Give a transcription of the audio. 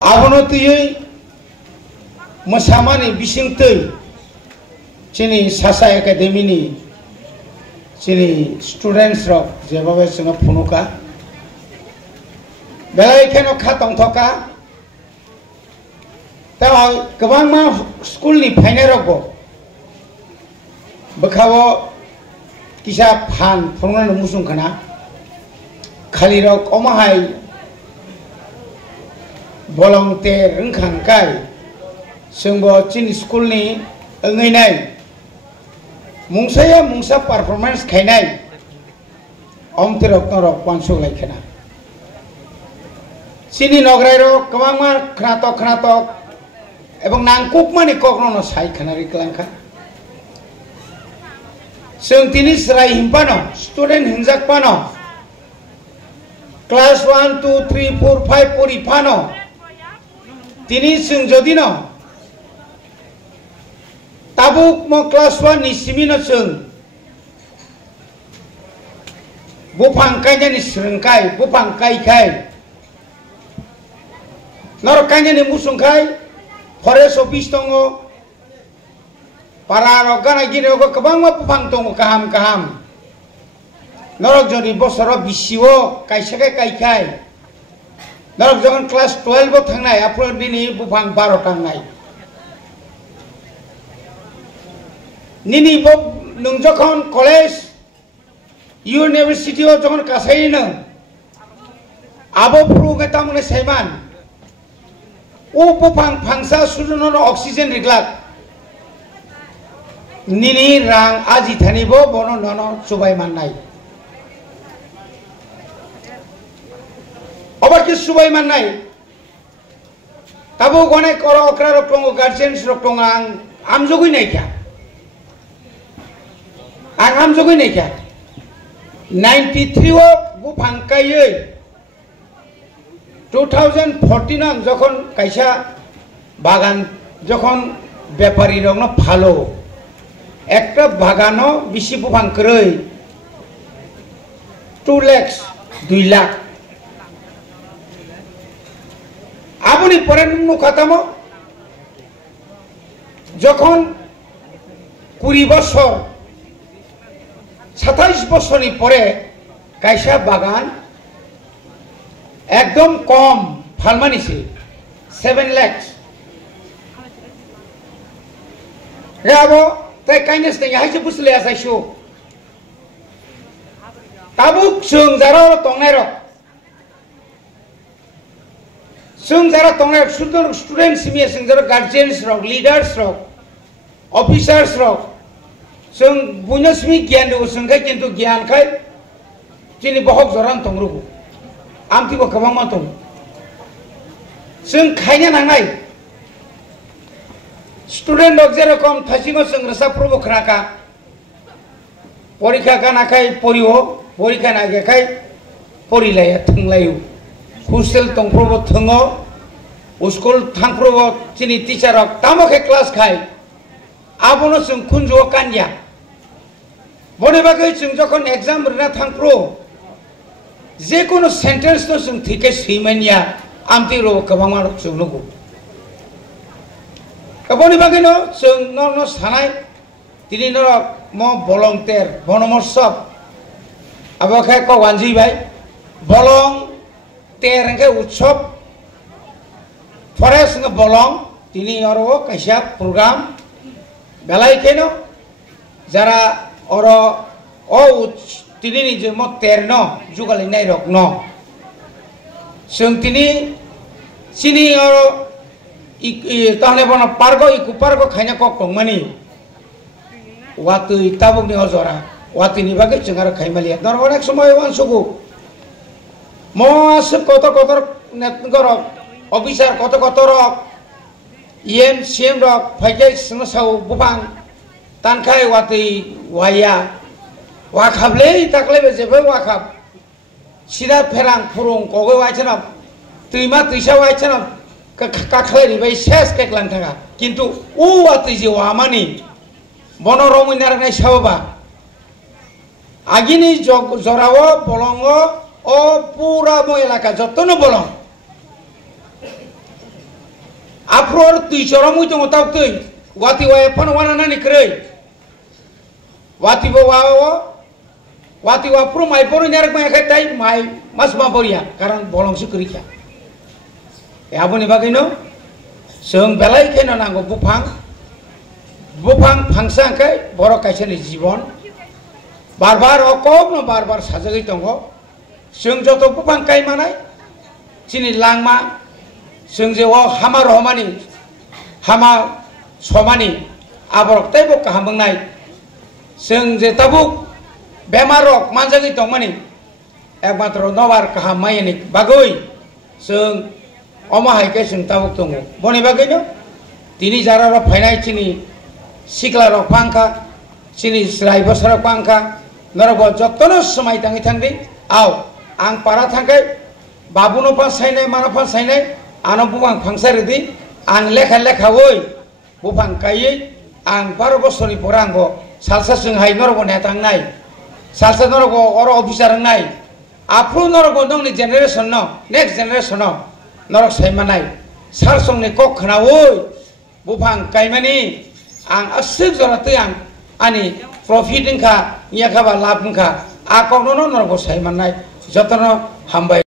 Abono tuyui mosamani bisingtui chini Sasa Academy ni chini students rok jebabe singa phunuka belai kheno khatong thoka ta gobang ma school ni phainai rokbo bakhawo kisa phan phungrana musung khana khali rok omahai volunteer rengkhang kai sengbo chin school ni engai nai mungsaya mungsa performance khainai omtirok torok pansuk lai khana chini nograi ro kwangma khnatok ebong nangkuk mani kokno sai khana ri klangkha seng tini serai himpano student hinjak pano class 1 2 3 4 5 puri pano tini seng jodino tabuk mo class 1 ni simino seng bupang kanya ni serengkai bupang kai nor kanya ni musungkai forest office tongo para rogana gini ogo kabang ma bupang tongo kaham norok jodi bosoro bisiwo kai norok jogon class 12 bo thangnai apro dini bupang 12 tangnai nini bo nung jokon college university o jokon kasai no abo pru ga tamne saiman o bupang phangsa sujuno oxygen riglak nini rang aji thani bo bono nono subai mannai obar ki subai mannai tabo gone koro okra roktongo guardians roktongo ang amjogui nai kya ang amjogui nai kya 93 o bupang kai 2014 ang যখন কাইসা বাগান যখন ব্যাপারী রং ভালো একটা বাগানো বেশি বুফাং কই 2 লাখ আপনি পরে নুখাতামো যখন 20 বছর 27 বছরই পরে কাইসা বাগান একদম কম ফালমানিছে 7 লাখ রাবো তাই কাইনেস নাই হাইছে বুঝলে আসাইছো তাবুক जों যারা তংনাই রক जों যারা তংনাই স্টুডেন্ট সিমিয়া जों যারা guardians rock leaders rock officers rock जों বুনসমি জ্ঞান দো जों খাই কিন্তু জ্ঞান খাই যিনি বহক জরান তংরুগু আমতিবো কবাং মাতং जों খাইনা নাংনাই স্টুডেন্ট রক যেরকম থাসিগো जों রসা প্রবো খরাকা পরীক্ষা কানাখাই পরিও পরীক্ষা না গেখাই পরিলায়া থংলায়ু হোস্টেল তংপ্রবো থঙো স্কুল থাংপ্রবো চিনি টিচার রক তামকে ক্লাস খাই আবনো जों খুনজো কানয়া বনে বাগৈ जों যখন एग्जाम রনা থাংপ্রো যে কোনো সেন্টেন্স তো जों ঠিকে সইমানিয়া আমতি রো কবাংমা जों লগো বনে বাগৈ ন जों ন সানাই তিনি নরক ম volunteer বনমোৎসব আবখাই কওয়ানজি ভাই বলং তেরঙ্গে উৎসব ফরেস্ট বলং তিনি অরো কাইসা প্রোগ্রাম বেলাই কেন যারা অর ও তিনি নিজে ম তেরন जुगालै নাই রক ন जों তিনি চিনি অর তাহলে বন পার্গো ইকু পার্গো খাইনা কক টংমানি ওয়াতুই তাবুকনি অজরা ওয়াতিনি বাগে जों আর খাইমালিয়া নর অনেক সময় ওয়ানসুগু মস কত নেতগর অফিসার কত রক ইএম সিএম রক ফাইকে সাউ বুফাং তানখাই ওয়াতুই ওয়াইয়া ওয়াখাবলে তাকলে যেবে ওয়াখাব সিদা ফেরাং ফুরুং কগে ওয়াইছেন তুইমা তুইসা ওয়াইছেন কাখলে রিবাই শেষ কেকলাং থাকা কিন্তু ও ওয়াতুই যে ওয়ামানি বনরমইনার নাই সাববা আগিনি জরাও বলঙ্গ ও পুরা মো এলাকা যতন বলং afro tui choromui tong tau tui wati wa pon wana nani krei wati wa pro mai poru nyarak mai khatai mai masma boria karan bolong sukrikya e aboni bagino seng belai kena nango bupang phangsa kai borok kaisani jibon barbar okok no barbar sajagi tongo seng joto bupang kai manai chini langma seng je wa hama rohmani hama somani aborok taibo kaham nai seng je tabuk bemarok manjagi tongmani ekmatro nobar kaham mayani bagoi seng oma haike seng tabuk tongo boni bagino tini jara ro phainai chini sikla ro pangka chini srai bosar pangka norobo jotono somai tangi thangdi aw ang para thangkai babuno pa sainai mana pa sainai ano bupang phangsa redi ang lekha woi bupang kai ang 12 bosoni porango salsa sing hai norobo netang nai salsa norobo oro officer nai apro norobo dongni generation no next generation no norok saimanai sarsong ni kok khana woi bupang kai mani ang asik jora tiang ani profit ingka nya khaba lab ingka akok no norok saimanai jotono hambai